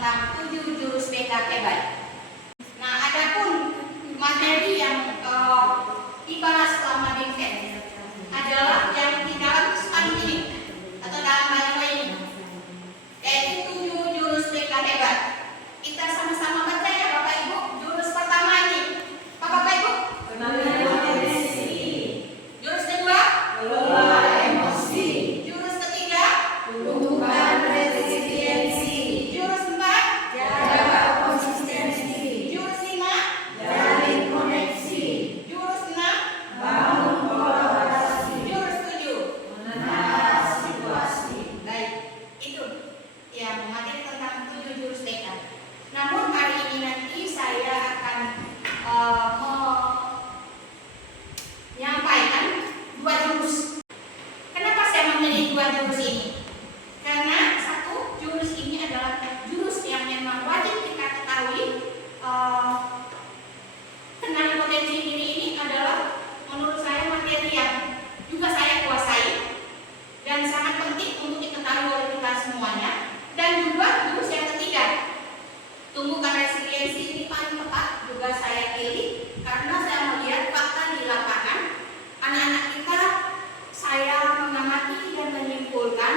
tentang 7 jurus BK hebat. Nah, adapun materi yang dibahas selama BK adalah yang di dalam spanduk ini atau dalam baliho ini, yaitu 7 jurus BK hebat. Kita sama-sama baca ya Bapak Ibu. Jurus pertama ini, Bapak Ibu? Jurus kedua? Kelola emosi. Jurus ketiga? Tumbuhkan resiliensi. Jurus keempat? Jaga konsistensi. Jurus 5? Jalin koneksi. Jurus 6? Bangun kolaborasi. Jurus 7? Menata situasi. Baik, itu yang materi tentang 7 jurus BK. Namun hari ini nanti saya akan menyampaikan 2 jurus. Kenapa saya memilih 2 jurus ini? Karena satu, jurus ini adalah jurus yang memang wajib kita ketahui. Kenali potensi diri ini adalah menurut saya materi yang juga saya kuasai dan sangat penting untuk diketahui oleh kita semuanya. Dan juga jurus yang ketiga, tumbuhkan resiliensi, ini paling tepat juga saya pilih karena saya melihat fakta di lapangan. Anak-anak kita, saya mengamati dan menyimpulkan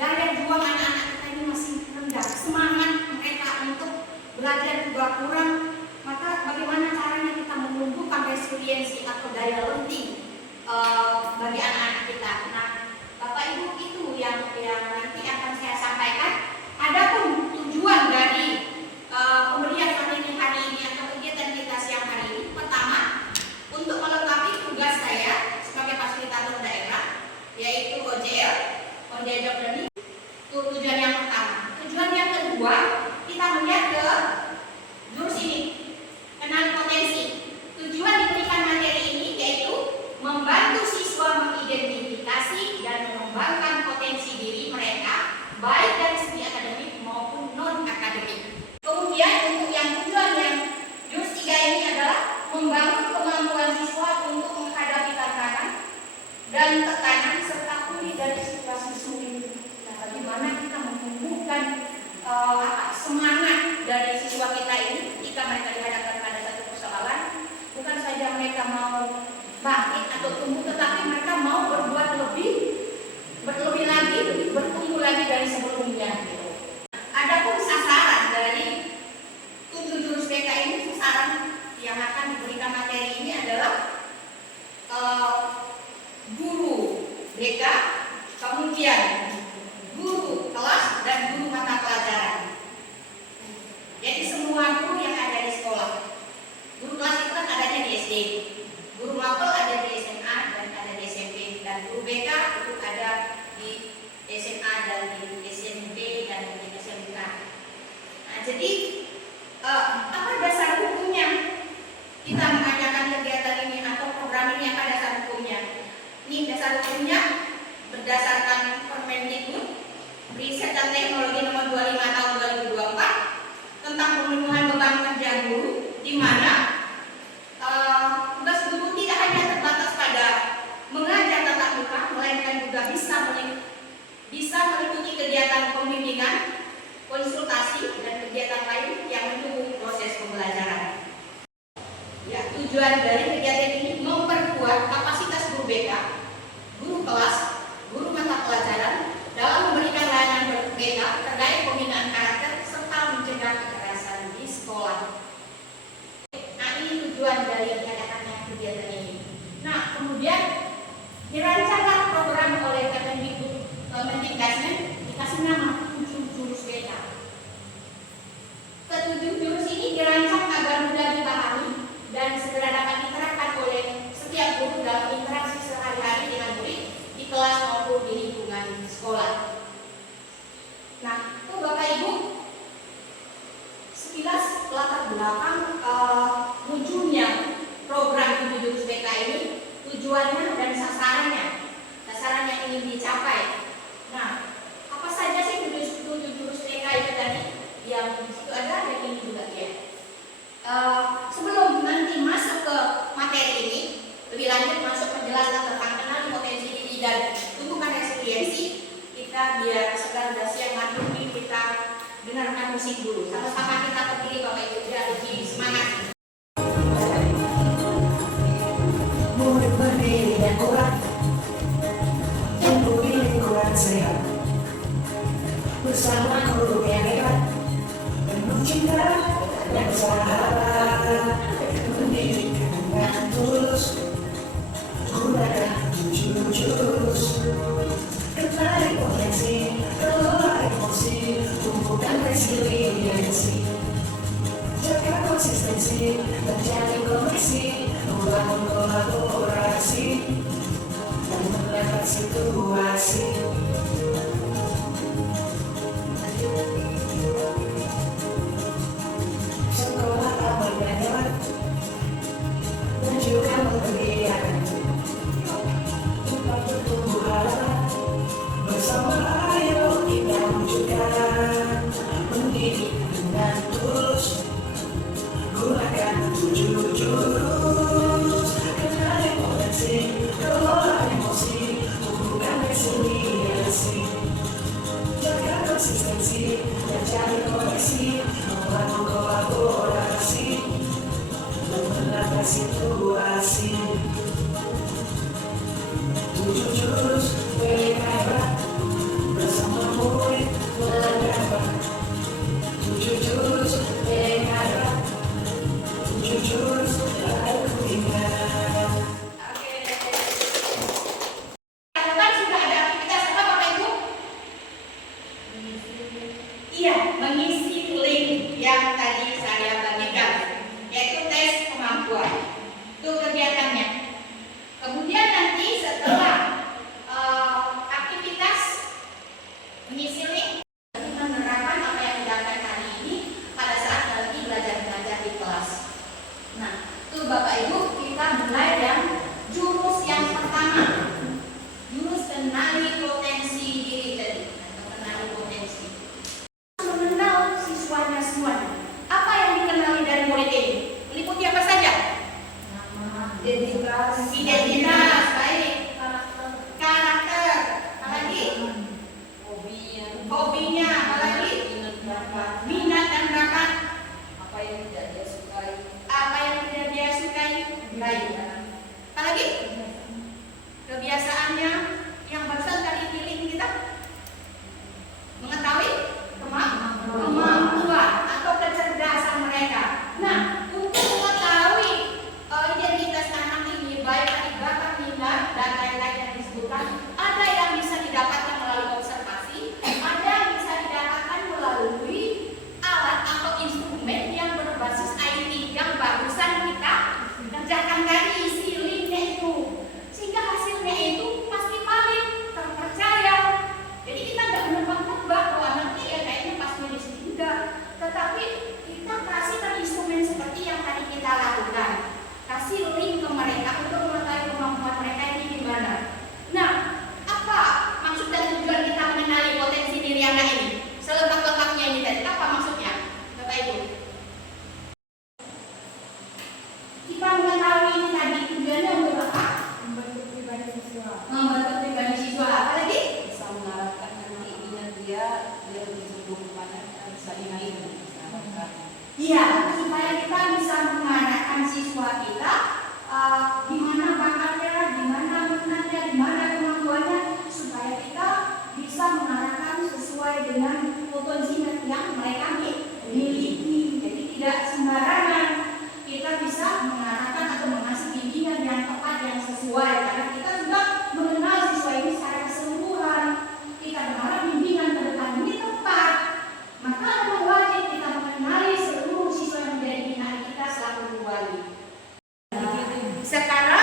daya juang anak-anak kita ini masih rendah. Semangat mereka untuk belajar juga kurang. Maka bagaimana caranya kita menumbuhkan resiliensi atau daya lenting bagi anak-anak kita. Nah, Bapak Ibu, itu yang nanti akan saya sampaikan. Adapun tujuan dari pemberian materi hari ini atau kegiatan kita siang hari ini, pertama, untuk melengkapi tugas saya sebagai fasilitator daerah, yaitu OJL, On the Job Learning. Itu tujuan yang pertama. Tujuan yang kedua, kita melihat ke jurus ini, kenali potensi. Tujuan diberikan materi ini yaitu membantu siswa mengidentifikasi dan mengembangkan potensi diri mereka, baik dari segi akademik maupun non-akademik. Kemudian untuk yang tujuan yang jurus 3 ini adalah membangun kemampuan siswa untuk menghadapi tantangan dan tekanan serta pulih dari situasi sulit. Nah, bagaimana kita menumbuhkan semangat dari siswa kita ini ketika mereka dihadapkan pada satu persoalan, bukan saja mereka mau bangkit atau tumbuh, tetapi mereka mau berbuat lebih lagi, bertumbuh lagi dari sebelumnya. Adapun sasaran dari 7 jurus BK ini, sasaran yang akan diberikan materi ini adalah guru BK, kemudian guru kelas dan guru mata pelajaran. Jadi semua guru yang ada di sekolah. Guru kelas itu kan adanya di SD, guru mapel ada di SMA dan ada di SMP, dan guru BK itu ada di SMA dan di SMP dan di SMK. Nah, jadi apa dasar hukumnya kita mengadakan kegiatan ini atau program ini? Apa dasar hukumnya? Ini dasar hukumnya berdasarkan Permendikbud Riset dan Teknologi Nomor 25 Tahun 2024 tentang pemenuhan beban kerja guru, di mana tugas guru tidak hanya terbatas pada mengajar tatap muka, melainkan juga bisa meliputi kegiatan pembimbingan, konsultasi, dan kegiatan lain yang mendukung proses pembelajaran. Ya, tujuan dari kegiatan ini memperkuat kapasitas guru BK, guru kelas, guru mata pelajaran dalam memberikan layanan BK terkait pembinaan karakter serta mencegah kekerasan di sekolah. Nah, ini tujuan dari diadakannya kegiatan ini. Nah, kemudian dirancanglah program oleh Kemendikbud dikasih nama 7 jurus BK. Ketujuh jurus ini dirancang agar mudah dipahami dan segera dapat diterapkan oleh setiap guru dalam interaksi sehari-hari dengan murid di kelas maupun di lingkungan sekolah. Nah, itu Bapak Ibu, musik dulu. Sama-sama kita berdiri Bapak Ibu biar lebih semangat. Murid berdiri yang kuat, tumbuh di lingkungan sehat, bersama guru yang hebat, penuh cinta dan sahabat, mendidik dengan tulus, gunakan 7 jurus, kenali potensi, kelola emosi, tumbuhkan resiliensi, jaga konsistensi, menjalin koneksi, membangun kolaborasi, dan mendapat situasi. Sekolah aman dan nyaman, dan juga memeriahkan, tempat bertumbuh harapan, bersama ayo kita wujudkan, mendidik dengan tulus, gunakan 7 jurus, kenali potensi, kelola emosi, tumbuhkan resiliensi, jaga konsistensi, dan cari koneksi, membangun kolaborasi, dan menata situasi. 7 jurus PDK hebat, bersama murid melangkah. 7 jurus PDK hebat, 7 jurus aku ingat. Kan sudah ada aktivitas apa Bapak Ibu? Iya, mengisi link yang tadi saya bagikan, yaitu tes kemampuan. Itu kegiatannya. Kemudian nanti setelah aktivitas mengisi link, kita menerapkan apa yang dilakukan hari ini pada saat nanti belajar di kelas. Nah, itu Bapak Ibu kita mulai yang jurus yang pertama. Jurus kenali potensi diri tadi, atau kenali potensi. Mengenal siswanya semuanya. Apa yang dikenali dari murid ini? Meliputi apa saja? Identitas, baik. Karakter, apalagi? Hobinya, apalagi? Minat dan bakat. Apa yang tidak dia sukai? Baik. Apalagi? Kebiasaannya yang barusan tadi pilih kita mengetahui kemampuan atau kecerdasan mereka. Nah, untuk mengetahui identitas anak ini baik dari bakat, minat dan lain-lain yang disebutkan, ada yang bisa didapatkan melalui observasi, ada yang bisa didapatkan melalui alat atau instrumen yang berbasis IT yang barusan kita kerjakan tadi, isi linknya itu. Sehingga hasilnya itu pasti valid, terpercaya. Jadi kita nggak menebak-nebak bahwa anaknya ya kayaknya pas di sini enggak. Tetapi kita kasih instrumen seperti yang tadi kita lakukan. Kasih link ke mereka untuk mengetahui kemampuan mereka ini gimana. Nah, apa maksud dan tujuan kita mengenali potensi diri anak ini? Selengkap-lengkapnya ini tadi, apa maksudnya? Bapak Ibu. Kita mengetahui ini tadi tujuannya untuk apa? Membentuk pribadi siswa. Apa lagi? Bisa mengarahkan nanti minat dia lebih cenderung kepada bisa main Iya, supaya kita bisa mengarahkan siswa kita di mana bakatnya, di mana minatnya, di mana kemampuannya, supaya kita bisa mengarahkan sesuai dengan potensi yang mereka miliki. Jadi tidak sembarangan. Kita bisa mengarahkan atau mengasih bimbingan yang tepat, yang sesuai, karena kita sudah mengenal siswa ini secara keseluruhan. Kita berharap bimbingan ke depan ini tepat. Maka memang wajib kita mengenali seluruh siswa yang menjadi binaan kita selaku wali. Sekarang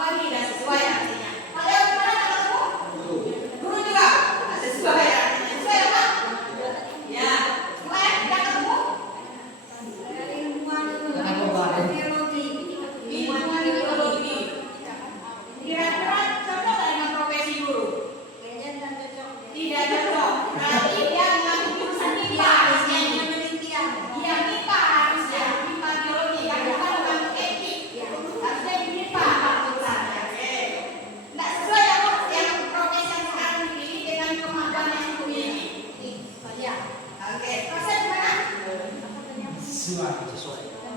kemampuan tidak sesuai artinya. Kalau yang mana kalau guru juga tidak sesuai artinya. Sesuai apa? Ya, sesuai tidak ketemu. Ilmuwan biologi. Kira-kira cocok nggak dengan profesi guru? Tidak cocok. Berarti dia mengambil jurusan IPA harusnya ini. Iya, IPA harusnya. IPA biologi. Kan bukan mengambil etik. Harusnya di IPA jurusannya. Nggak sesuai yang profesi yang sekarang dipilih dengan kemampuan yang dimiliki. Oke, proses gimana? Sesuai.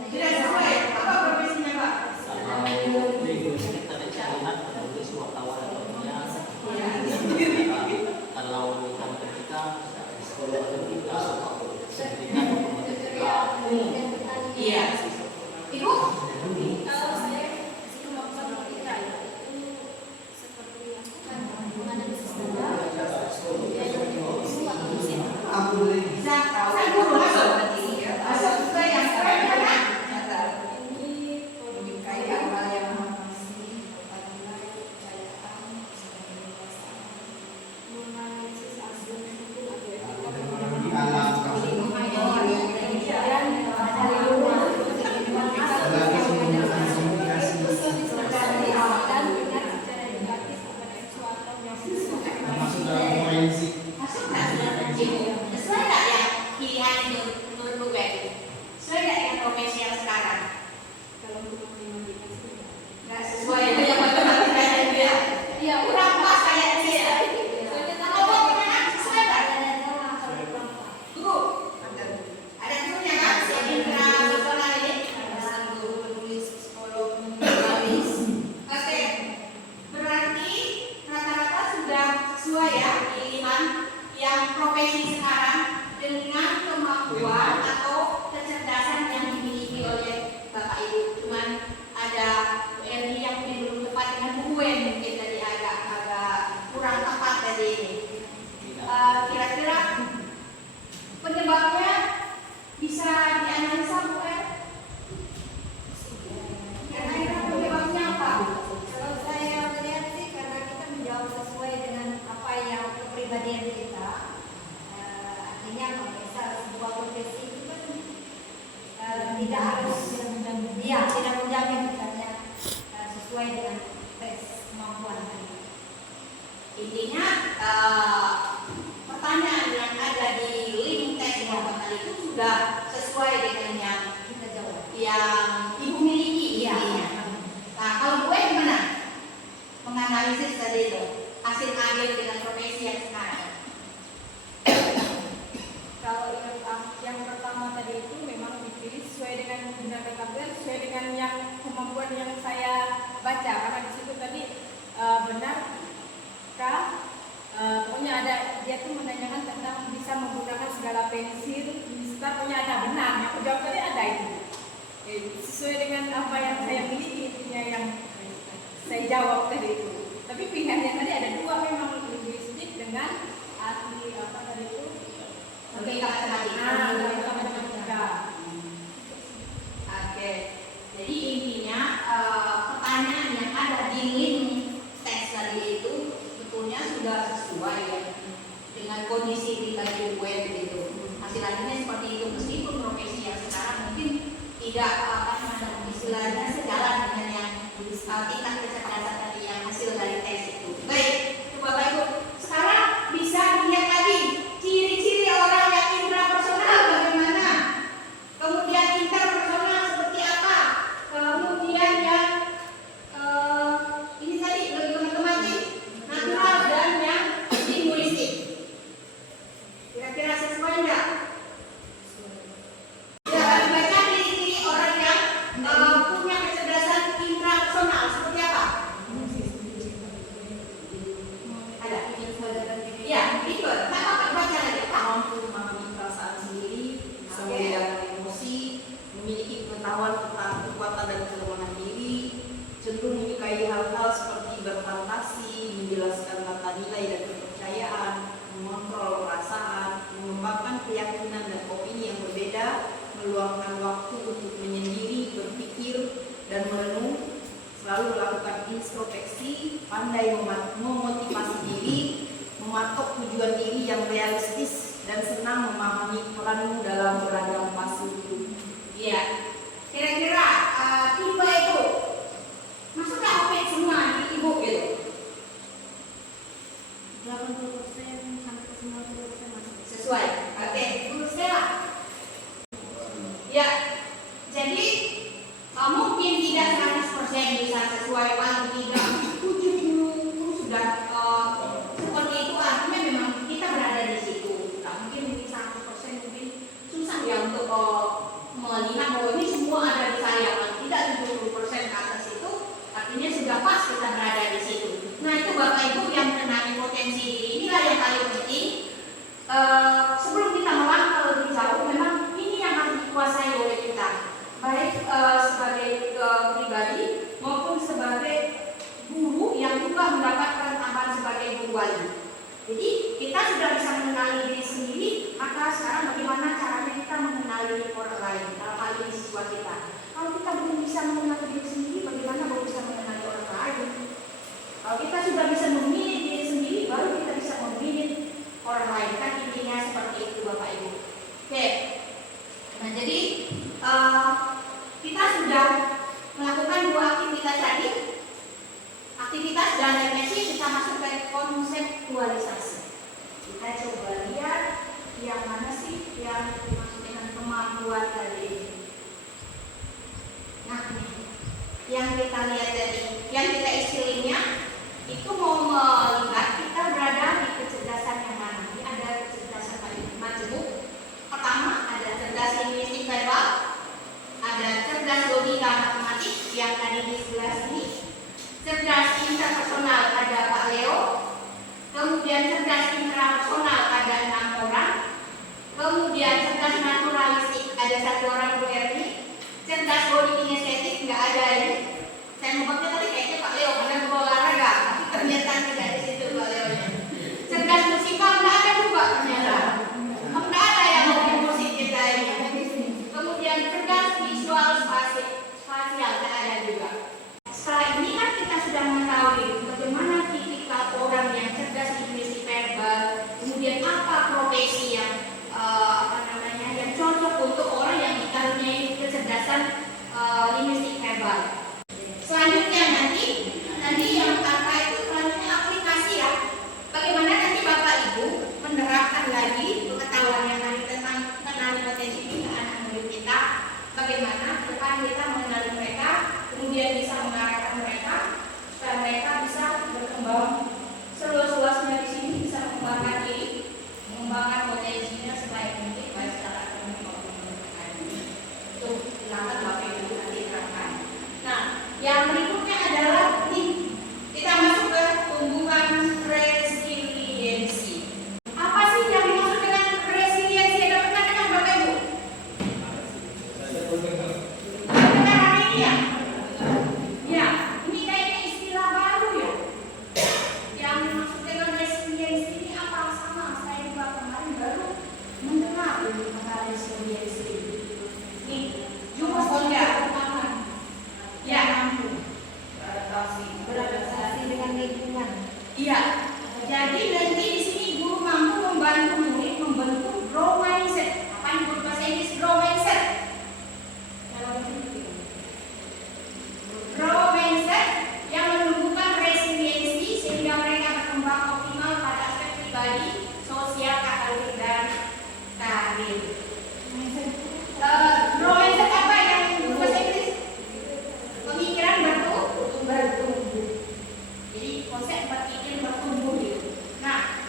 Tidak sesuai. Apa profesinya, Pak? Kalau kita psikolog kita Iya. Ibu? Kalau saya kemampuan kita itu seperti menganalisis data, Bisa. Saya guru masuk. Masuk sesuai yang keren kan? Masuk nggak? Sesuai nggak ya pilihan itu menurut Bu Betty? Sesuai nggak dengan profesi yang sekarang? Nggak sesuai dengan matematika dia. Iya, kurang pas kayak dia. Kalau Bu gimana? Sesuai nggak? Guru? Ada gurunya kan? Si Indra Personal ini? Oke. Berarti rata-rata sudah sesuai ya pilihan yang profesi sekarang dengan kemampuan atau kecerdasan yang dimiliki oleh Bapak Ibu. Cuman ada Bu Erni yang mungkin belum tepat dengan Bu Gwen, mungkin tadi agak kurang tepat tadi ini. Kira-kira penyebabnya bisa dianalisa Bu Er? Kira-kira penyebabnya apa? Kalau saya melihat sih karena kita menjawab sesuai dengan apa yang kepribadian kita, artinya misal sebuah profesi itu kan tidak harus tidak menjamin misalnya sesuai dengan tes kemampuan tadi. Intinya pertanyaan yang ada di link tes kemampuan tadi itu sudah sesuai dengan Kita jawab. yang Ibu miliki intinya. Nah, kalau gue gimana? Menganalisis tadi itu hasil akhir dengan profesi yang sekarang. Kalau yang pertama tadi itu memang dipilih sesuai dengan bidang kategori, sesuai dengan yang kemampuan yang saya baca, karena di situ tadi benarkah pokoknya ada dia tuh menanyakan tentang bisa menggunakan segala pensil, pokoknya ada benar. Yang aku jawab tadi ada itu. Sesuai dengan apa yang saya miliki intinya yang saya jawab tadi itu. Tapi pilihannya tadi ada dua memang lebih sedikit dengan ahli apa tadi itu. Oke, matematika. Matematika. Oke. Jadi intinya pertanyaan yang ada di link tes tadi itu sebetulnya sudah sesuai ya dengan kondisi pribadi gue begitu. Hasil akhirnya seperti itu meskipun profesi yang sekarang mungkin tidak istilahnya sejalan dengan yang tingkat kecerdasan tadi yang hasil dari tes itu. Baik, coba Bapak Ibu sekarang bisa lihat tadi ciri-ciri orang yang intrapersonal bagaimana, kemudian interpersonal seperti apa, kemudian yang ini tadi lebih matematik, natural dan yang linguistik. Kira-kira sesuai enggak? Ya, baca ciri-ciri orang yang punya kecerdasan intrapersonal seperti apa? introspeksi, pandai memotivasi diri, mematok tujuan diri yang realistis, dan senang memahami peranmu dalam beragam fase hidup. Iya. Kira-kira tipe itu masuknya apa semua di ibu gitu? 80% sampai ke 90% masuk. Sesuai. Oke, Bu Stella. Ya. Jadi mungkin tidak 100% bisa sesuai, paling tidak 70 sudah seperti itu, artinya memang kita berada di situ. Tidak mungkin 100% mungkin susah ya untuk melihat bahwa ini semua ada di saya. Paling tidak 70% ke atas itu artinya sudah pas kita berada di situ. Nah itu Bapak Ibu yang mengenai potensi diri, inilah yang paling penting. Sebelum kita melangkah lebih jauh, memang ini yang harus dikuasai oleh kita, baik sebagai pribadi maupun sebagai guru yang juga mendapatkan tambahan sebagai guru wali. Jadi kita sudah bisa mengenali diri sendiri, maka sekarang bagaimana caranya kita mengenali orang lain, dalam hal ini siswa kita. Kalau kita belum bisa mengenali diri sendiri, bagaimana baru bisa mengenali orang lain? Kalau kita sudah bisa memilih diri sendiri, baru kita bisa memilih orang lain. Kan intinya seperti itu Bapak Ibu. Oke. Nah jadi kita sudah melakukan dua aktivitas tadi. Aktivitas dan refleksi, kita masuk ke konseptualisasi. Kita coba lihat yang mana sih yang dimaksud dengan kemampuan tadi. Nah ini yang kita lihat tadi, yang kita istilahnya itu mau melihat kita berada di kecerdasan yang mana. Ini ada kecerdasan majemuk. Pertama ada cerdas linguistik verbal, ada cerdas logika matematik yang tadi di sebelah sini. Cerdas interpersonal ada Pak Leo, kemudian cerdas intrapersonal ada 6 orang, kemudian cerdas naturalistik ada 1 orang Bu Erni, cerdas body kinestetik nggak ada ini. Saya mau pakai tadi kayaknya Pak Leo karena berolahraga, tapi ternyata tidak di situ Pak Leo nya. Cerdas musikal nggak ada juga ternyata, nggak ada yang mau musik kita ini. Kemudian cerdas visual spasial nggak ada juga. Setelah ini kan kita sudah mengetahui bagaimana tipikal orang yang cerdas linguistik verbal, kemudian apa profesi yang yang cocok untuk orang yang dikaruniai kecerdasan linguistik verbal. Selanjutnya nanti yang kata itu selanjutnya aplikasi ya. Bagaimana nanti Bapak Ibu menerapkan lagi pengetahuan yang tadi tentang mengenali potensi diri anak murid kita. Bagaimana ke depan kita mengenali mereka, kemudian bisa mengarahkan mereka supaya mereka bisa berkembang seluas-luasnya di sini, bisa mengembangkan diri, mengembangkan potensinya sebaik mungkin baik secara akademik maupun akademik. Itu silakan Bapak Ibu nanti terangkan. Nah, yang berikutnya adalah nih kita masuk ke tumbuhan resiliensi. Apa sih yang dimaksud dengan resiliensi? Ada pernah dengar Bapak Ibu? Dengar hari ini ya? Ya, ini kayaknya istilah baru ya. Yang dimaksud dengan resiliensi ini apa? Sama, saya juga kemarin baru mendengar tentang resiliensi. Nih, juga Honda. Ya, Beradaptasi dengan lingkungan. iya. Jadi nanti di sini guru mampu membantu murid membentuk grow mindset. Apa yang guru bahasa Inggris grow mindset? Grow mindset yang menumbuhkan resiliensi sehingga mereka berkembang optimal pada aspek pribadi, sosial, akademik, dan karir. Grow mindset apa yang guru bahasa Inggris? Pemikiran bertumbuh. Jadi konsep berpikir bertumbuh gitu. Nah,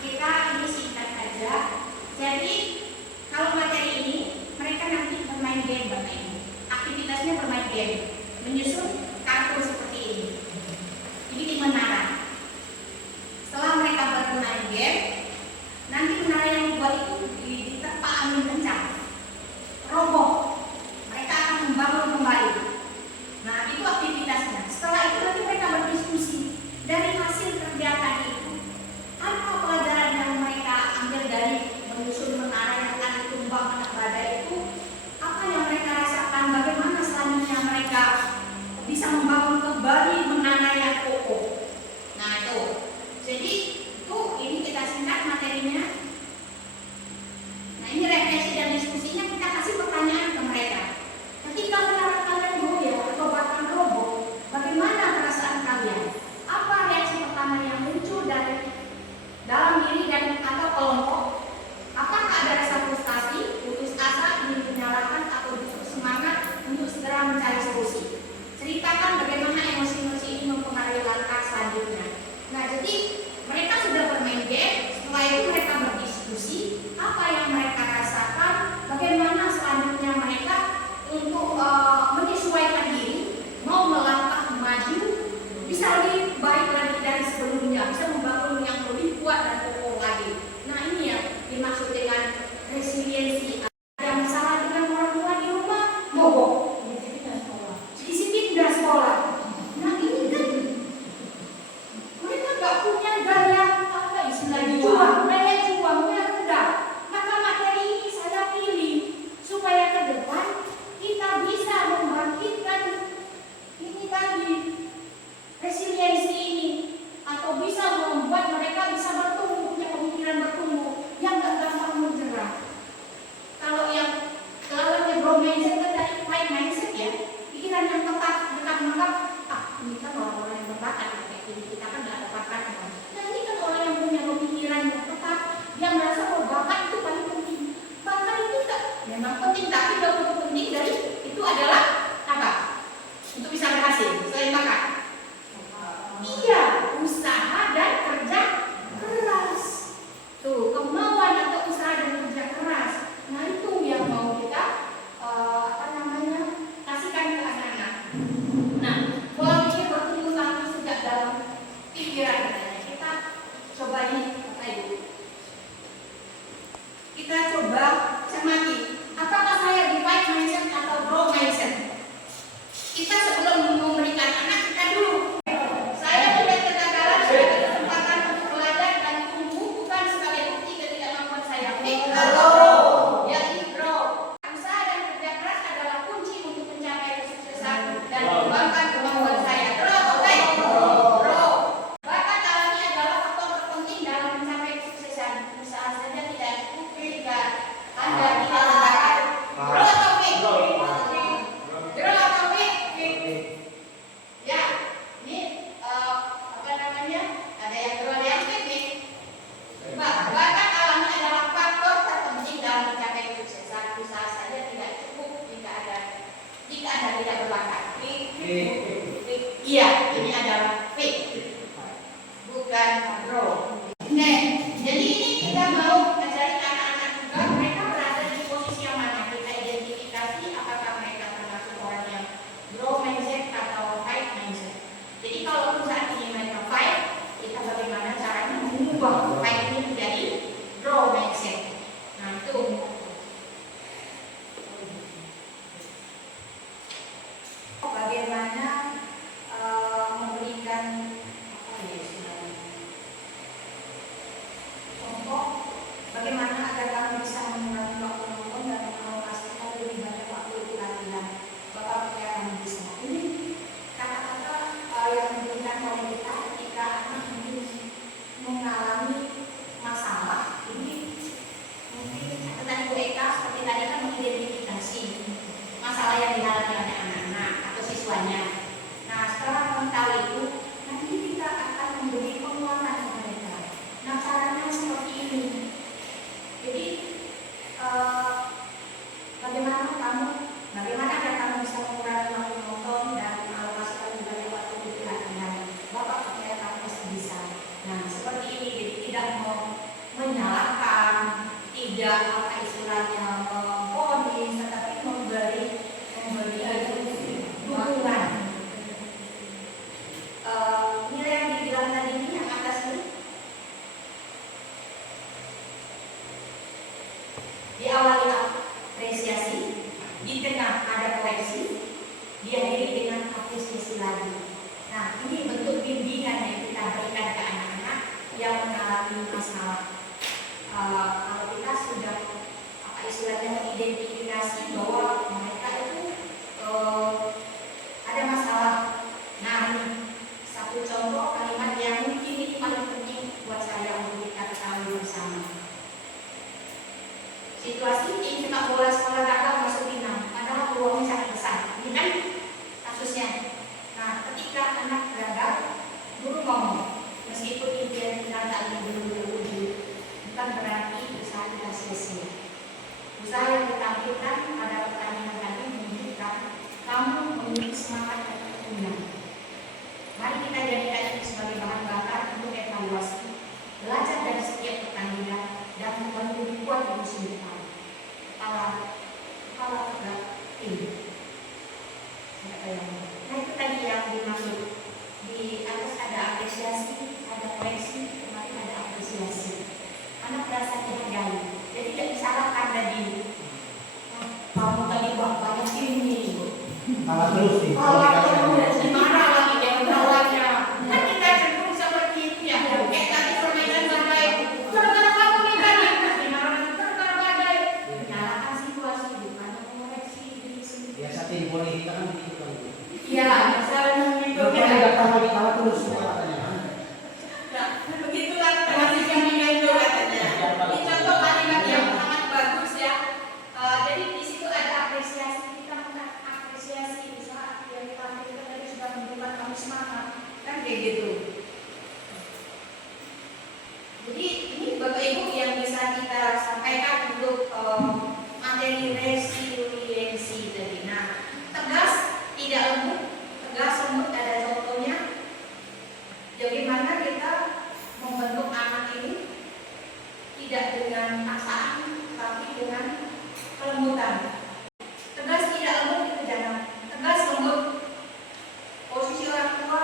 masalah. Kalau kita sudah apa istilahnya mengidentifikasi bahwa mereka itu ada masalah. Nah, ini satu contoh kalimat yang mungkin ini paling penting buat saya untuk kita ketahui bersama. Situasi tim sepak bola sekolah gagal masuk final, padahal peluangnya sangat besar. Ini kan kasusnya. Nah, ketika anak gagal, guru ngomong, meskipun impian kita tadi belum terwujud, bukan berarti usaha kita sia-sia. Usaha yang ditampilkan pada pertandingan tadi menunjukkan kamu memiliki semangat untuk menang. Mari kita jadikan ini sebagai bahan bakar untuk evaluasi, belajar dari setiap pertandingan dan membantu kuat di musim depan. Kepala tegak tim. Nah, itu tadi yang dimaksud. Di atas ada apresiasi, ada koreksi, kemarin ada apresiasi. Anak merasa dihargai, jadi tidak disalahkan tadi. Kamu tadi banyak ini. Kalah terus nih. Dimarah lagi dengan kawannya. Kan kita cenderung seperti itu ya. Kayak tadi permainan badai. Gara-gara kamu nih tadi. Dimarah gara-gara badai. Menyalahkan situasi, bukan mengoreksi diri sendiri. Biasa tim bola kita kan begitu kan. Iya, masalahnya begitu. Kalau tidak kalah terus katanya. Nah, begitulah masih yang itu katanya. Ini contoh kalimat yang sangat bagus ya. Jadi di situ ada apresiasi, kita mengapresiasi usaha yang ditampilkan tadi sudah membuat kamu semangat, kan kayak gitu. Jadi ini Bapak Ibu yang bisa kita sampaikan untuk materi resiliensi tadi. Nah, tegas tidak lembut, tegas lembut ada contohnya. Bagaimana kita membentuk anak ini tidak dengan paksaan, tapi dengan kelembutan. Tegas tidak lembut itu jangan. Tegas lembut. Posisi orang tua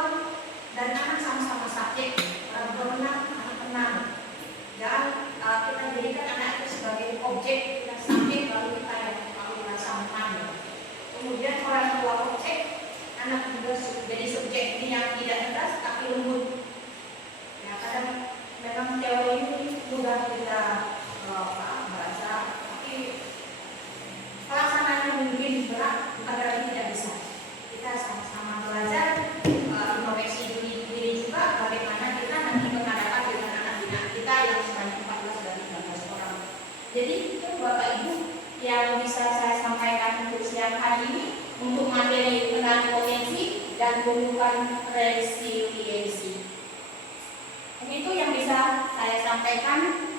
dan anak sama-sama sakit. Orang tua menang, anak tenang. Dan kita jadikan anak itu sebagai objek yang sakit, lalu kita yang merasa menang. Kemudian orang tua objek, anak juga jadi subjek ini yang tidak tegas tapi lembut. Ya, kadang memang teori ini mudah kita baca, tapi pelaksanaannya mungkin berat, bukan berarti tidak bisa. Kita sama-sama belajar, introspeksi diri juga bagaimana kita nanti menghadapi dengan anak-anak kita yang sebanyak 14 dan 13 orang. Jadi itu Bapak Ibu yang bisa saya sampaikan untuk siang hari ini untuk materi pengenalan potensi dan tumbuhan resiliensi. Itu yang bisa saya sampaikan.